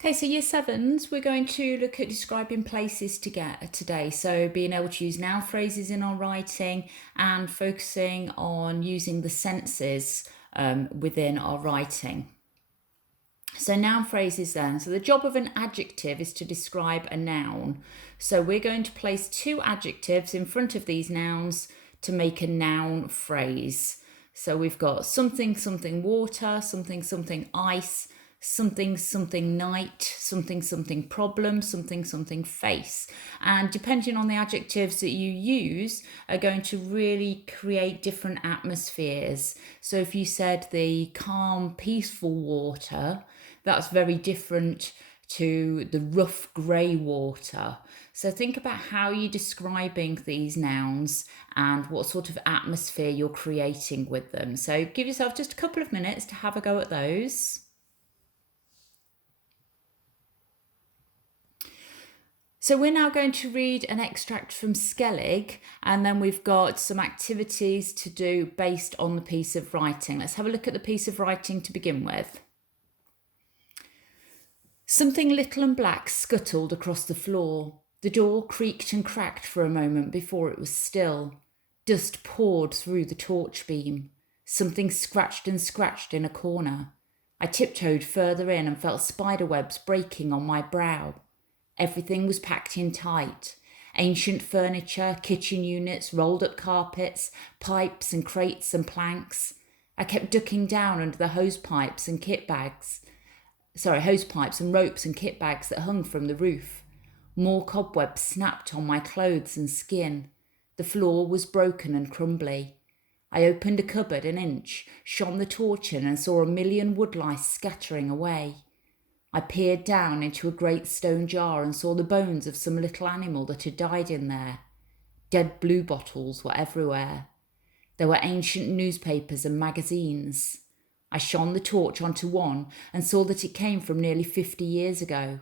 Okay, so year sevens, we're going to look at describing places today. So being able to use noun phrases in our writing and focusing on using the senses within our writing. So noun phrases then. So the job of an adjective is to describe a noun. So we're going to place two adjectives in front of these nouns to make a noun phrase. So we've got something, something water, something, something ice, something, something night, something, something problem, something, something face. And depending on the adjectives that you use are going to really create different atmospheres. So if you said the calm, peaceful water, that's very different to the rough grey water. So think about how you're describing these nouns and what sort of atmosphere you're creating with them. So give yourself just a couple of minutes to have a go at those. So we're now going to read an extract from Skellig, and then we've got some activities to do based on the piece of writing. Let's have a look at the piece of writing to begin with. Something little and black scuttled across the floor. The door creaked and cracked for a moment before it was still. Dust poured through the torch beam. Something scratched and scratched in a corner. I tiptoed further in and felt spider webs breaking on my brow. Everything was packed in tight. Ancient furniture, kitchen units, rolled up carpets, pipes and crates and planks. I kept ducking down under the hose pipes and ropes and kit bags that hung from the roof. More cobwebs snapped on my clothes and skin. The floor was broken and crumbly. I opened a cupboard an inch, shone the torch in and saw a million woodlice scattering away. I peered down into a great stone jar and saw the bones of some little animal that had died in there. Dead bluebottles were everywhere. There were ancient newspapers and magazines. I shone the torch onto one and saw that it came from nearly 50 years ago.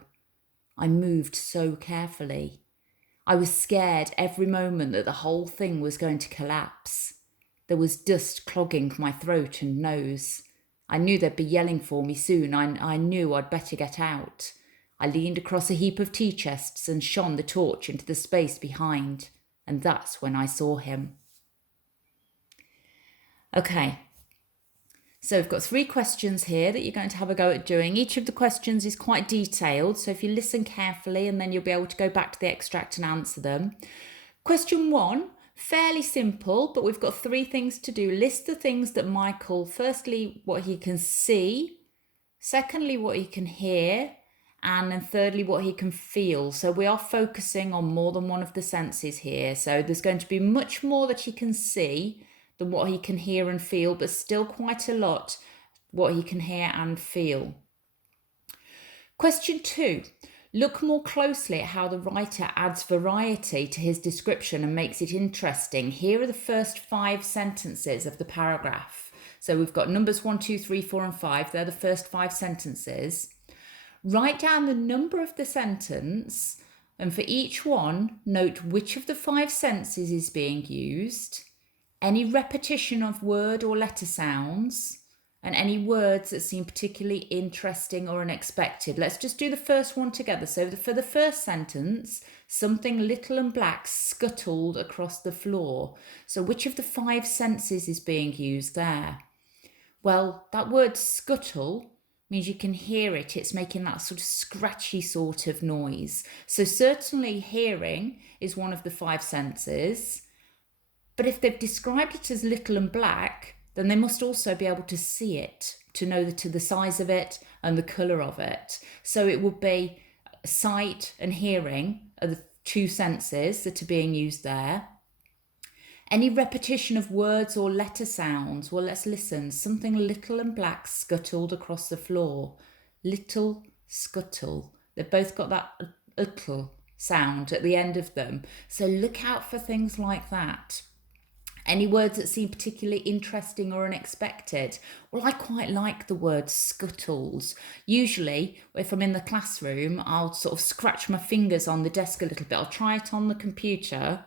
I moved so carefully. I was scared every moment that the whole thing was going to collapse. There was dust clogging my throat and nose. I knew they'd be yelling for me soon. I knew I'd better get out. I leaned across a heap of tea chests and shone the torch into the space behind. And that's when I saw him. Okay. So we've got 3 questions here that you're going to have a go at doing. Each of the questions is quite detailed. So if you listen carefully, and then you'll be able to go back to the extract and answer them. Question 1. Fairly simple, but we've got 3 things to do. List the things that Michael, firstly, what he can see, secondly, what he can hear, and then thirdly, what he can feel. So we are focusing on more than one of the senses here. So there's going to be much more that he can see than what he can hear and feel, but still quite a lot what he can hear and feel. Question 2. Look more closely at how the writer adds variety to his description and makes it interesting. Here are the first 5 sentences of the paragraph. So we've got numbers 1, 2, 3, 4 and 5. They're the first 5 sentences. Write down the number of the sentence, and for each one, note which of the 5 senses is being used, any repetition of word or letter sounds, and any words that seem particularly interesting or unexpected. Let's just do the first one together. So for the first sentence, something little and black scuttled across the floor. So which of the 5 senses is being used there? Well, that word scuttle means you can hear it. It's making that sort of scratchy sort of noise. So certainly hearing is one of the 5 senses. But if they've described it as little and black, then they must also be able to see it, to know the size of it and the colour of it. So it would be sight and hearing are the 2 senses that are being used there. Any repetition of words or letter sounds, well, let's listen. Something little and black scuttled across the floor. Little, scuttle. They've both got that utl sound at the end of them. So look out for things like that. Any words that seem particularly interesting or unexpected? Well, I quite like the word scuttles. Usually, if I'm in the classroom, I'll sort of scratch my fingers on the desk a little bit. I'll try it on the computer.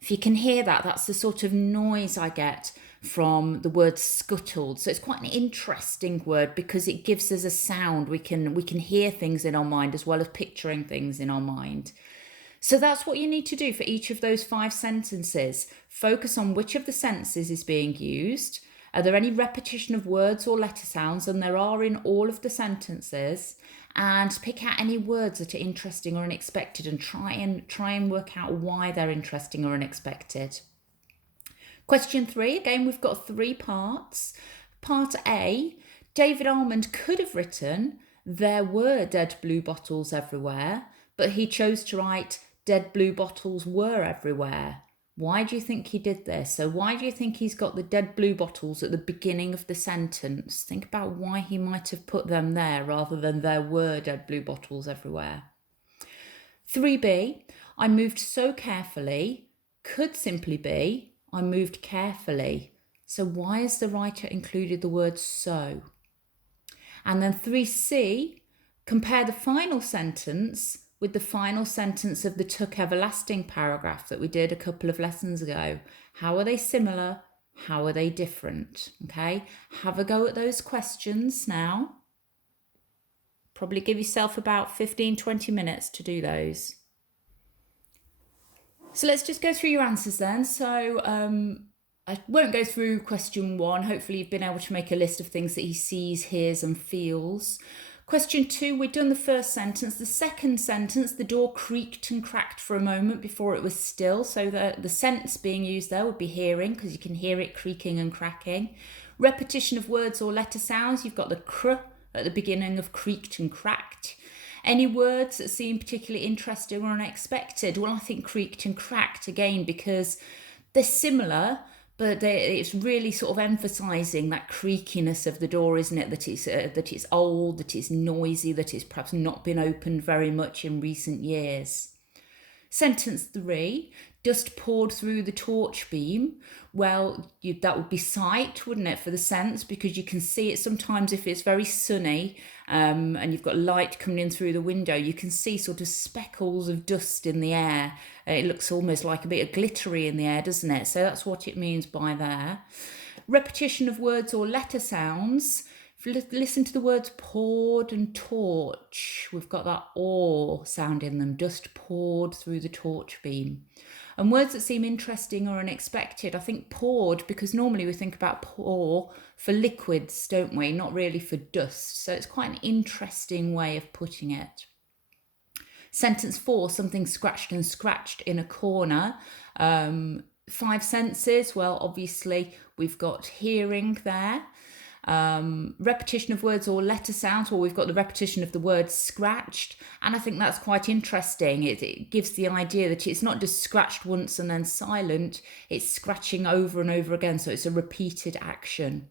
If you can hear that, that's the sort of noise I get from the word scuttled. So it's quite an interesting word because it gives us a sound. We can hear things in our mind as well as picturing things in our mind. So that's what you need to do for each of those 5 sentences. Focus on which of the sentences is being used. Are there any repetition of words or letter sounds? And there are in all of the sentences. And pick out any words that are interesting or unexpected and try and work out why they're interesting or unexpected. Question 3, again, we've got 3 parts. Part A, David Almond could have written, there were dead blue bottles everywhere, but he chose to write, dead blue bottles were everywhere. Why do you think he did this? So why do you think he's got the dead blue bottles at the beginning of the sentence? Think about why he might have put them there rather than there were dead blue bottles everywhere. 3B, I moved so carefully, could simply be, I moved carefully. So why has the writer included the word so? And then 3C, compare the final sentence with the final sentence of the took everlasting paragraph that we did a couple of lessons ago. How are they similar? How are they different? Okay, have a go at those questions now. Probably give yourself about 15-20 minutes to do those. So let's just go through your answers then. So I won't go through question 1. Hopefully you've been able to make a list of things that he sees, hears and feels. Question 2, we've done the first sentence. The second sentence, the door creaked and cracked for a moment before it was still. So the sense being used there would be hearing, because you can hear it creaking and cracking. Repetition of words or letter sounds, you've got the cr at the beginning of creaked and cracked. Any words that seem particularly interesting or unexpected? Well, I think creaked and cracked again because they're similar, but it's really sort of emphasising that creakiness of the door, isn't it? That it's old, that it's noisy, that it's perhaps not been opened very much in recent years. Sentence 3, dust poured through the torch beam. Well, that would be sight, wouldn't it, for the sense, because you can see it sometimes if it's very sunny and you've got light coming in through the window, you can see sort of speckles of dust in the air. It looks almost like a bit of glittery in the air, doesn't it? So that's what it means by there. Repetition of words or letter sounds. If you listen to the words poured and torch, we've got that or sound in them. Dust poured through the torch beam. And words that seem interesting or unexpected, I think poured, because normally we think about pour for liquids, don't we? Not really for dust. So it's quite an interesting way of putting it. Sentence 4, something scratched and scratched in a corner. 5 senses, well, obviously we've got hearing there. Repetition of words or letter sounds, well, we've got the repetition of the word scratched, and I think that's quite interesting. It gives the idea that it's not just scratched once and then silent, it's scratching over and over again, so it's a repeated action.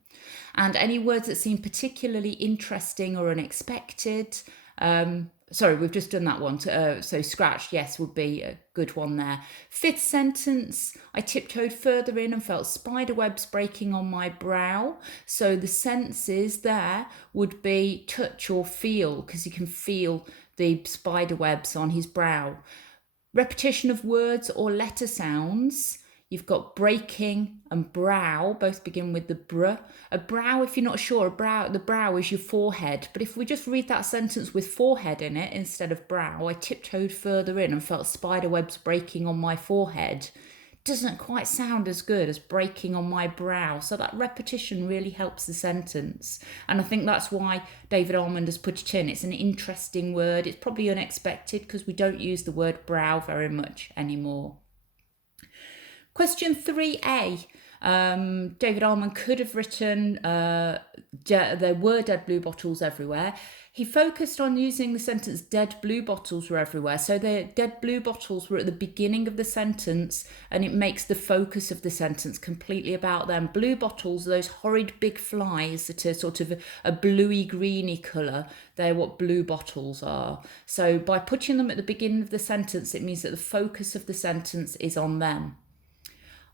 And any words that seem particularly interesting or unexpected, sorry, we've just done that one. So scratched, yes, would be a good one there. 5th sentence, I tiptoed further in and felt spider webs breaking on my brow. So the senses there would be touch or feel, because you can feel the spider webs on his brow. Repetition of words or letter sounds. You've got breaking and brow, both begin with the br. A brow, if you're not sure, the brow is your forehead. But if we just read that sentence with forehead in it instead of brow, I tiptoed further in and felt spider webs breaking on my forehead, doesn't quite sound as good as breaking on my brow. So that repetition really helps the sentence. And I think that's why David Almond has put it in. It's an interesting word. It's probably unexpected because we don't use the word brow very much anymore. Question 3A, David Almond could have written, there were dead blue bottles everywhere. He focused on using the sentence dead blue bottles were everywhere. So the dead blue bottles were at the beginning of the sentence, and it makes the focus of the sentence completely about them. Blue bottles are those horrid big flies that are sort of a bluey greeny colour. They're what blue bottles are. So by putting them at the beginning of the sentence, it means that the focus of the sentence is on them.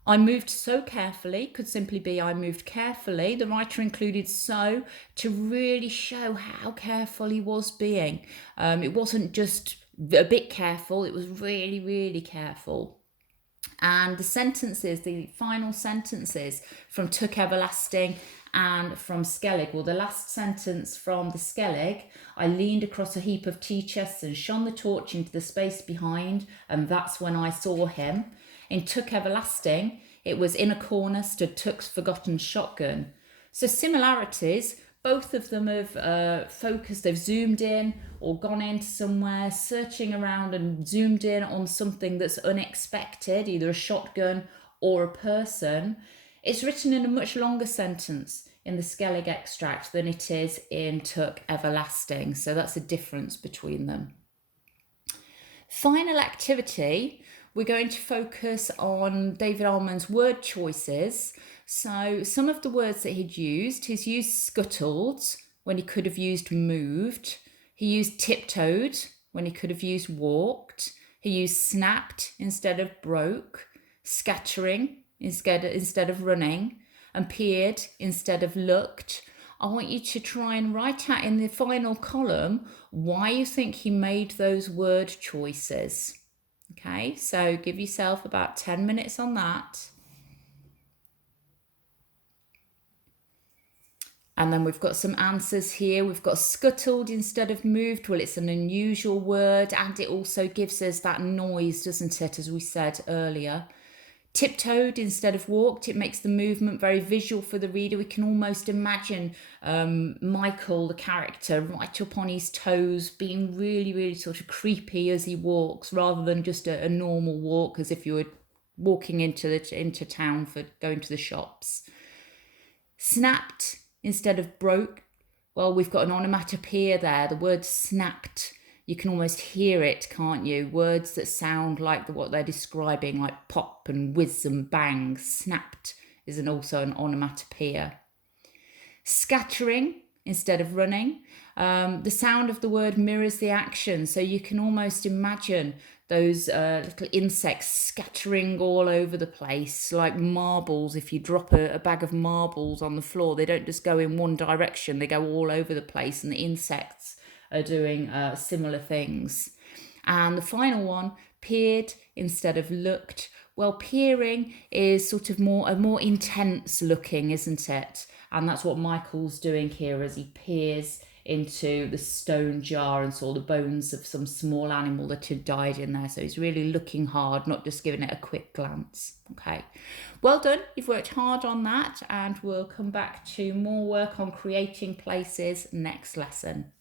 I moved so carefully could simply be I moved carefully. The writer included so to really show how careful he was being. It wasn't just a bit careful, it was really, really careful. And the sentences, the final sentences from took everlasting and from Skellig. Well, the last sentence from the Skellig, I leaned across a heap of tea chests and shone the torch into the space behind, and that's when I saw him. In took everlasting, it was in a corner stood Took's forgotten shotgun. So similarities, both of them have focused, they've zoomed in or gone into somewhere, searching around and zoomed in on something that's unexpected, either a shotgun or a person. It's written in a much longer sentence in the Skellig extract than it is in Took everlasting. So that's a difference between them. Final activity, we're going to focus on David Allman's word choices. So some of the words that he's used scuttled when he could have used moved. He used tiptoed when he could have used walked. He used snapped instead of broke, scattering instead of running, and peered instead of looked. I want you to try and write out in the final column why you think he made those word choices. Okay, so give yourself about 10 minutes on that. And then we've got some answers here. We've got scuttled instead of moved. Well, it's an unusual word, and it also gives us that noise, doesn't it, as we said earlier. Tiptoed instead of walked. It makes the movement very visual for the reader. We can almost imagine Michael, the character, right up on his toes, being really, really sort of creepy as he walks, rather than just a normal walk, as if you were walking into town for going to the shops. Snapped instead of broke. Well, we've got an onomatopoeia there. The word snapped, you can almost hear it, can't you? Words that sound like what they're describing, like pop and whiz and bang. Snapped is also an onomatopoeia. Scattering instead of running. The sound of the word mirrors the action, so you can almost imagine those little insects scattering all over the place, like marbles. If you drop a bag of marbles on the floor, they don't just go in one direction, they go all over the place, and the insects are doing similar things. And the final one, peered instead of looked. Well, peering is sort of a more intense looking, isn't it? And that's what Michael's doing here as he peers into the stone jar and saw the bones of some small animal that had died in there. So he's really looking hard, not just giving it a quick glance. Okay, well done. You've worked hard on that, and we'll come back to more work on creating places next lesson.